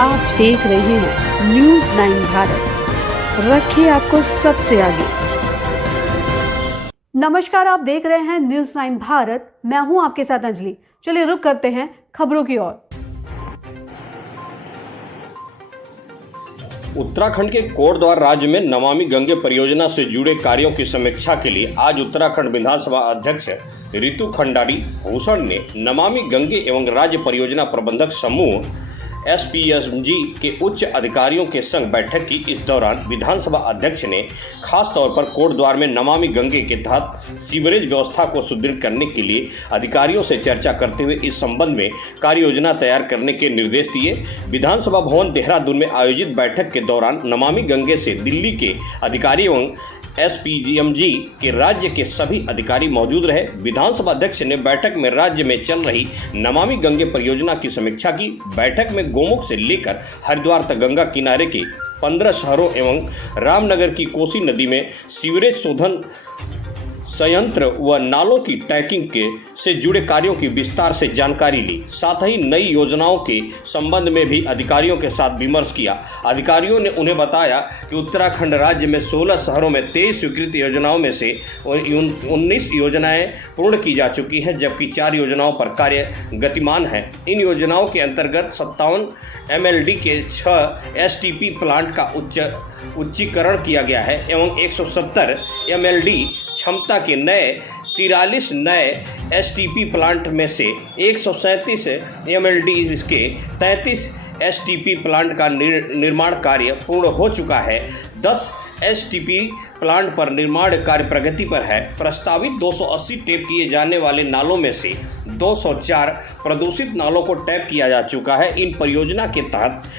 आप देख रहे हैं न्यूज़ 9 भारत, रखिए आपको सबसे आगे। नमस्कार, आप देख रहे हैं न्यूज़ 9 भारत, मैं हूं आपके साथ अंजलि। चलिए रुक करते हैं खबरों की ओर। उत्तराखंड के कोटद्वार राज्य में नमामि गंगे परियोजना से जुड़े कार्यों की समीक्षा के लिए आज उत्तराखंड विधानसभा अध्यक्ष रितु खंडारी भूषण ने नमामि गंगे एवं राज्य परियोजना प्रबंधक समूह SPMG के उच्च अधिकारियों के संग बैठक की। इस दौरान विधानसभा अध्यक्ष ने खास तौर पर कोटद्वार में नमामि गंगे के तहत सीवरेज व्यवस्था को सुदृढ़ करने के लिए अधिकारियों से चर्चा करते हुए इस संबंध में कार्य योजना तैयार करने के निर्देश दिए। विधानसभा भवन देहरादून में आयोजित बैठक के दौरान नमामि गंगे से दिल्ली के अधिकारी एवं SPMG के राज्य के सभी अधिकारी मौजूद रहे। विधानसभा अध्यक्ष ने बैठक में राज्य में चल रही नमामि गंगे परियोजना की समीक्षा की। बैठक में गोमुख से लेकर हरिद्वार तक गंगा किनारे के 15 शहरों एवं रामनगर की कोसी नदी में सीवरेज शोधन संयंत्र व नालों की टैंकिंग के से जुड़े कार्यों की विस्तार से जानकारी ली। साथ ही नई योजनाओं के संबंध में भी अधिकारियों के साथ विमर्श किया। अधिकारियों ने उन्हें बताया कि उत्तराखंड राज्य में 16 शहरों में 23 स्वीकृत योजनाओं में से 19 योजनाएं पूर्ण की जा चुकी हैं, जबकि 4 योजनाओं पर कार्य गतिमान है। इन योजनाओं के अंतर्गत 57 MLD के 6 STP प्लांट का उच्चीकरण किया गया है एवं 170 MLD क्षमता के नए 43 नए STP प्लांट में से 137 MLD के 33 STP प्लांट का निर्माण कार्य पूर्ण हो चुका है। 10 STP प्लांट पर निर्माण कार्य प्रगति पर है। प्रस्तावित 280 टैप किए जाने वाले नालों में से 204 प्रदूषित नालों को टैप किया जा चुका है। इन परियोजना के तहत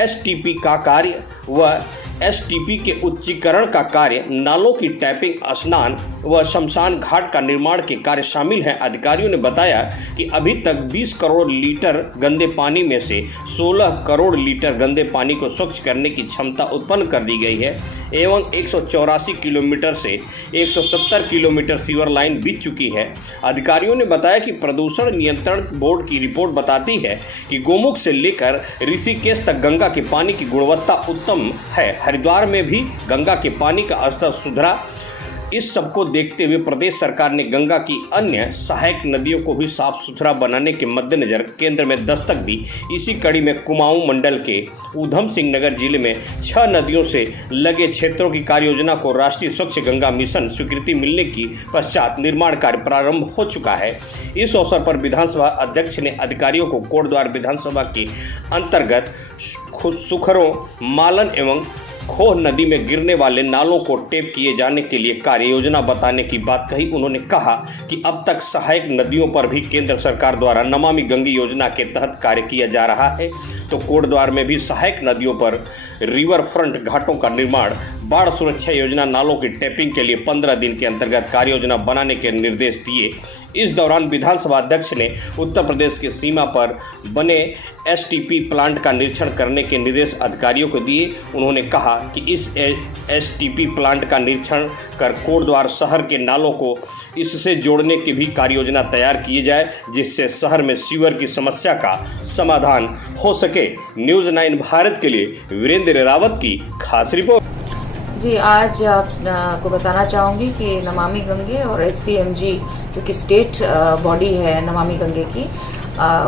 STP का कार्य व STP के उच्चीकरण का कार्य, नालों की टैपिंग, स्नान व शमशान घाट का निर्माण के कार्य शामिल हैं। अधिकारियों ने बताया कि अभी तक 20 करोड़ लीटर गंदे पानी में से 16 करोड़ लीटर गंदे पानी को स्वच्छ करने की क्षमता उत्पन्न कर दी गई है एवं 184 किलोमीटर से 170 किलोमीटर सीवर लाइन बीत चुकी है। अधिकारियों ने बताया कि प्रदूषण नियंत्रण बोर्ड की रिपोर्ट बताती है कि गोमुख से लेकर ऋषिकेश तक गंगा के पानी की गुणवत्ता उत्तम है। हरिद्वार में भी गंगा के पानी का स्तर सुधरा। इस सबको देखते हुए प्रदेश सरकार ने गंगा की अन्य सहायक नदियों को भी साफ सुथरा बनाने के मद्देनजर केंद्र में दस्तक दी। इसी कड़ी में कुमाऊं मंडल के ऊधम सिंह नगर जिले में 6 नदियों से लगे क्षेत्रों की कार्य योजना को राष्ट्रीय स्वच्छ गंगा मिशन स्वीकृति मिलने की पश्चात निर्माण कार्य प्रारंभ हो चुका है। इस अवसर पर विधानसभा अध्यक्ष ने अधिकारियों को कोटद्वार विधानसभा के अंतर्गत सुखरों, मालन एवं खोह नदी में गिरने वाले नालों को टेप किए जाने के लिए कार्य योजना बताने की बात कही। उन्होंने कहा कि अब तक सहायक नदियों पर भी केंद्र सरकार द्वारा नमामि गंगे योजना के तहत कार्य किया जा रहा है, तो कोटद्वार में भी सहायक नदियों पर रिवर फ्रंट घाटों का निर्माण, बाढ़ सुरक्षा योजना, नालों की टैपिंग के लिए 15 दिन के अंतर्गत कार्य योजना बनाने के निर्देश दिए। इस दौरान विधानसभा अध्यक्ष ने उत्तर प्रदेश की सीमा पर बने STP प्लांट का निरीक्षण करने के निर्देश अधिकारियों को दिए। उन्होंने कहा कि इस STP प्लांट का निरीक्षण कर कोटद्वार शहर के नालों को इससे जोड़ने की भी कार्य योजना तैयार की जाए, जिससे शहर में सीवर की समस्या का समाधान हो सके। न्यूज़ 9 भारत के लिए वीरेंद्र रावत की खास रिपोर्ट। जी, आज आपको बताना चाहूँगी कि नमामि गंगे और SPMG जो कि स्टेट बॉडी है नमामि गंगे की,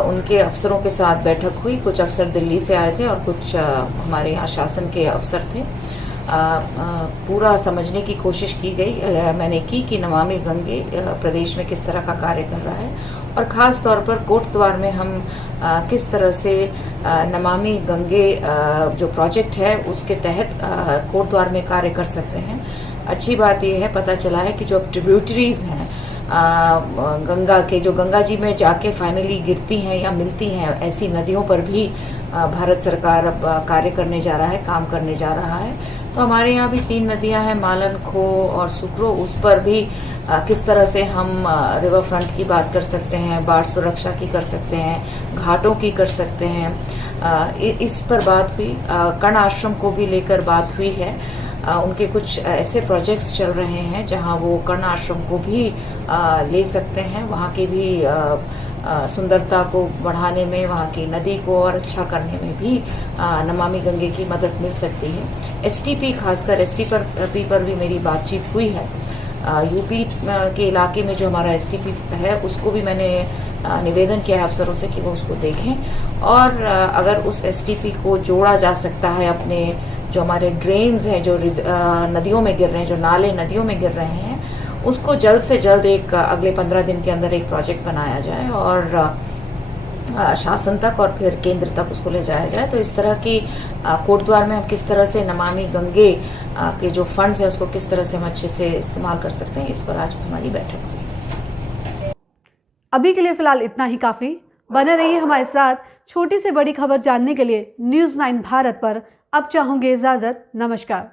उनके अफसरों के साथ बैठक हुई। कुछ अफसर दिल्ली से आए थे और कुछ हमारे यहाँ शासन के अफसर थे। पूरा समझने की कोशिश की गई मैंने की कि नमामि गंगे प्रदेश में किस तरह का कार्य कर रहा है और ख़ास तौर पर कोटद्वार में हम किस तरह से नमामि गंगे जो प्रोजेक्ट है उसके तहत कोटद्वार में कार्य कर सकते हैं। अच्छी बात यह है, पता चला है कि जो ट्रिब्यूटरीज हैं गंगा के, जो गंगा जी में जाके फाइनली गिरती हैं या मिलती हैं, ऐसी नदियों पर भी भारत सरकार अब कार्य करने जा रहा है, काम करने जा रहा है। तो हमारे यहाँ भी 3 नदियाँ हैं, मालन, खो और सुखरो। उस पर भी किस तरह से हम रिवर फ्रंट की बात कर सकते हैं, बाढ़ सुरक्षा की कर सकते हैं, घाटों की कर सकते हैं, इस पर बात हुई। कर्ण आश्रम को भी लेकर बात हुई है। उनके कुछ ऐसे प्रोजेक्ट्स चल रहे हैं जहां वो कर्ण आश्रम को भी ले सकते हैं, वहां के भी सुंदरता को बढ़ाने में, वहाँ की नदी को और अच्छा करने में भी नमामि गंगे की मदद मिल सकती है। एसटीपी, खासकर एसटीपी पर भी मेरी बातचीत हुई है। यूपी के इलाके में जो हमारा एसटीपी है उसको भी मैंने निवेदन किया है अफसरों से कि वो उसको देखें, और अगर उस एसटीपी को जोड़ा जा सकता है अपने जो हमारे ड्रेन्स हैं जो नदियों में गिर रहे हैं, जो नाले नदियों में गिर रहे हैं, उसको जल्द से जल्द एक अगले 15 दिन के अंदर एक प्रोजेक्ट बनाया जाए और शासन तक और फिर केंद्र तक उसको ले जाया जाए। तो इस तरह की कोटद्वार में हम किस तरह से नमामि गंगे के जो फंड्स हैं उसको किस तरह से हम अच्छे से इस्तेमाल कर सकते हैं, इस पर आज हमारी बैठक हुई। अभी के लिए फिलहाल इतना ही काफ़ी। बने रहिए हमारे साथ। छोटी से बड़ी खबर जानने के लिए न्यूज़ 9 भारत पर अब चाहूँगी इजाज़त। नमस्कार।